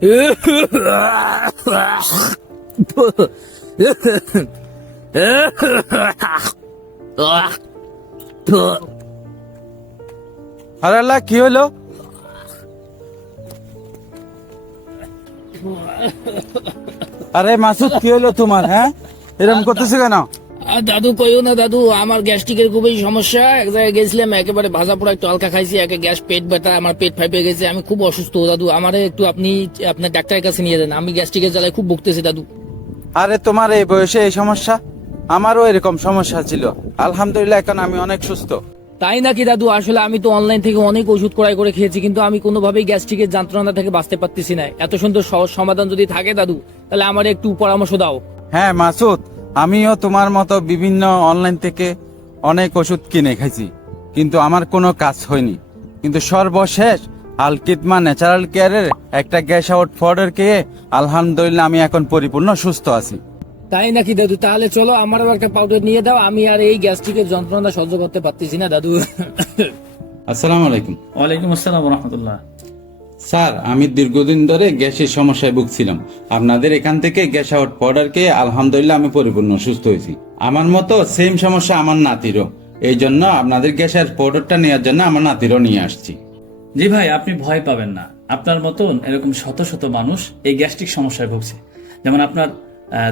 আরে আল্লাহ, কি হলো? আরে মাসুদ, কি হলো তোমার? হ্যাঁ, এরকম করতেছো কেন? দাদু কইও না দাদু, আমার গ্যাস্ট্রিকের খুবই সমস্যা। এক জায়গায় গেছিলাম, একেবারে ভাজা পোড়া একটু হালকা খাইছি, একে গ্যাস, পেট ব্যথা, আমার পেট ফাইপে গেছে, আমি খুব অসুস্থ দাদু। আমারে একটু আপনি আপনার ডাক্তারের কাছে নিয়ে যান, আমি গ্যাস্ট্রিকের জ্বালায় খুব ভুগতেছি দাদু। আরে তোমার এই বয়সে এই সমস্যা? আমারও এরকম সমস্যা ছিল। আলহামদুলিল্লাহ, এখন আমি অনেক সুস্থ। তাই নাকি দাদু? আসলে আমি তো অনলাইন থেকে অনেক ওষুধ ক্রয় করে খেয়েছি, কিন্তু আমি কোনোভাবেই গ্যাস্ট্রিকের যন্ত্রণা থেকে বাঁচতে পারতেছি না। এত সুন্দর সহজ সমাধান যদি থাকে দাদু, তাহলে আমার একটু পরামর্শ দাও। হ্যাঁ মাসুদ, আমিও তোমার মতো বিভিন্ন অনলাইন থেকে অনেক ওষুধ কিনে খাইছি, কিন্তু আমার কোনো কাজ হয়নি। কিন্তু সর্বশেষ আলকিদমা ন্যাচারাল কেয়ারের একটা গ্যাস আউট পাউডার খেয়ে আলহামদুলিল্লাহ আমি এখন পরিপূর্ণ সুস্থ আছি। তাই নাকি দাদু? তাহলে চলো, আমারও একটা পাউডার নিয়ে দাও, আমি আর এই গ্যাস্ট্রিকের যন্ত্রণা সহ্য করতে পারতেছি না দাদু। আসসালামু আলাইকুম। ওয়ালাইকুম আসসালাম রহমতুল্লাহ। স্যার, আমি দীর্ঘদিন ধরে গ্যাসের সমস্যায় ভুগছিলাম। আপনাদের এখান থেকে গ্যাস আউট পাউডার খেয়ে আলহামদুলিল্লাহ আমি পরিপূর্ণ সুস্থ হয়েছি। আমার মতো সেম সমস্যা আমার নাতিরও, এই জন্য আপনাদের গ্যাসের পাউডারটা নেওয়ার জন্য আমার নাতিরও নিয়ে আসছি। জি ভাই, আপনি ভয় পাবেন না। আপনার মতন এরকম শত শত মানুষ এই গ্যাস্ট্রিক সমস্যায় ভুগছে। যেমন আপনার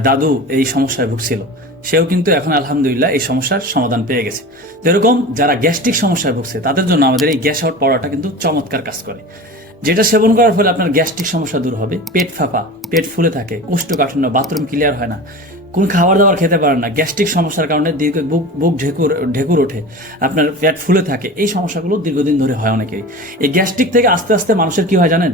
দাদু এই সমস্যায় ভুগছিল, সেও কিন্তু এখন আলহামদুলিল্লাহ এই সমস্যার সমাধান পেয়ে গেছে। তো এরকম যারা গ্যাস্ট্রিক সমস্যায় ভুগছে তাদের জন্য আমাদের এই গ্যাস আউট পাউডারটা কিন্তু চমৎকার কাজ করে। যেটা সেবন করার ফলে আপনার গ্যাস্ট্রিক সমস্যা দূর হবে। পেট ফাঁপা, পেট ফুলে থাকে, কোষ্ঠকাঠিন্য, বাথরুম ক্লিয়ার হয় না, কোন খাবার দাবার খেতে পারেন না, গ্যাস্ট্রিক সমস্যার কারণে দীর্ঘ বুক ঢেকুর ওঠে, আপনার পেট ফুলে থাকে, এই সমস্যাগুলো দীর্ঘদিন ধরে হয় অনেকেই। এই গ্যাস্ট্রিক থেকে আস্তে আস্তে মানুষের কি হয় জানেন?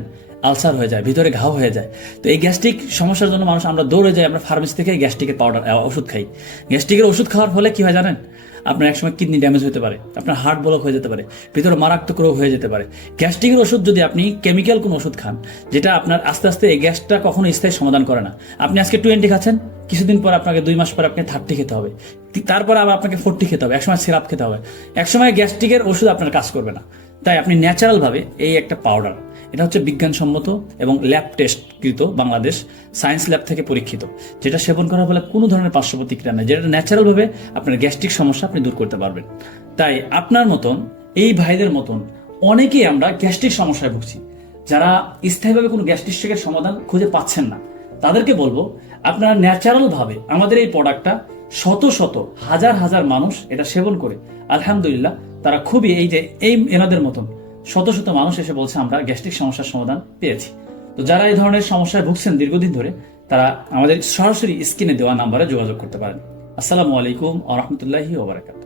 আলসার হয়ে যায়, ভিতরে ঘাও হয়ে যায়। তো এই গ্যাস্ট্রিক সমস্যার জন্য মানুষ আমরা দৌড়ে যাই, আমরা ফার্মেসি থেকে গ্যাস্ট্রিকের পাউডার ওষুধ খাই। গ্যাস্ট্রিকের ওষুধ খাওয়ার ফলে কি হয় জানেন? আপনার একসময় কিডনি ড্যামেজ হতে পারে, আপনার হার্ট ব্লক হয়ে যেতে পারে, ভিতরে মারাত্মক রোগ হয়ে যেতে পারে। গ্যাস্ট্রিকের ওষুধ যদি আপনি কেমিক্যাল কোনো ওষুধ খান, যেটা আপনার আস্তে আস্তে এই গ্যাসটা কখনো স্থায়ী সমাধান করে না। আপনি আজকে 20 খাচ্ছেন, কিছুদিন পর আপনাকে 2 মাস পর আপনি 30 খেতে হবে, তারপর আবার আপনাকে 40 খেতে হবে, একসময় সিরাপ খেতে হবে। একসময় গ্যাস্ট্রিকের ওষুধ আপনার কাজ করবে না। তাই আপনি ন্যাচারাল ভাবে এই একটা পাউডার, এটা হচ্ছে বিজ্ঞানসম্মত এবং ল্যাব টেস্টকৃত, বাংলাদেশ সায়েন্স ল্যাব থেকে পরীক্ষিত, যেটা সেবন করার ফলে কোনো ধরনের পার্শ্ব প্রতিক্রিয়া নেই, যেটা ন্যাচারাল ভাবে আপনার গ্যাস্ট্রিক সমস্যা আপনি দূর করতে পারবেন। তাই আপনার মতন, এই ভাইদের মতন অনেকেই আমরা গ্যাস্ট্রিক সমস্যায় ভুগছি, যারা স্থায়ীভাবে কোনো গ্যাস্ট্রিকের সমাধান খুঁজে পাচ্ছেন না, তাদেরকে বলবো আপনারা ন্যাচারাল ভাবে আমাদের এই প্রোডাক্টটা, শত শত হাজার হাজার মানুষ এটা সেবন করে আলহামদুলিল্লাহ তারা খুবই, এই যে এই এনাদের মতন শত শত মানুষ এসে বলছে আমরা গ্যাস্ট্রিক সমস্যার সমাধান পেয়েছি। তো যারা এই ধরনের সমস্যায় ভুগছেন দীর্ঘদিন ধরে, তারা আমাদের সরাসরি স্ক্রিনে দেওয়া নাম্বারে যোগাযোগ করতে পারেন। আসসালামু আলাইকুম ওয়া রাহমাতুল্লাহি ওয়া বারাকাতুহু।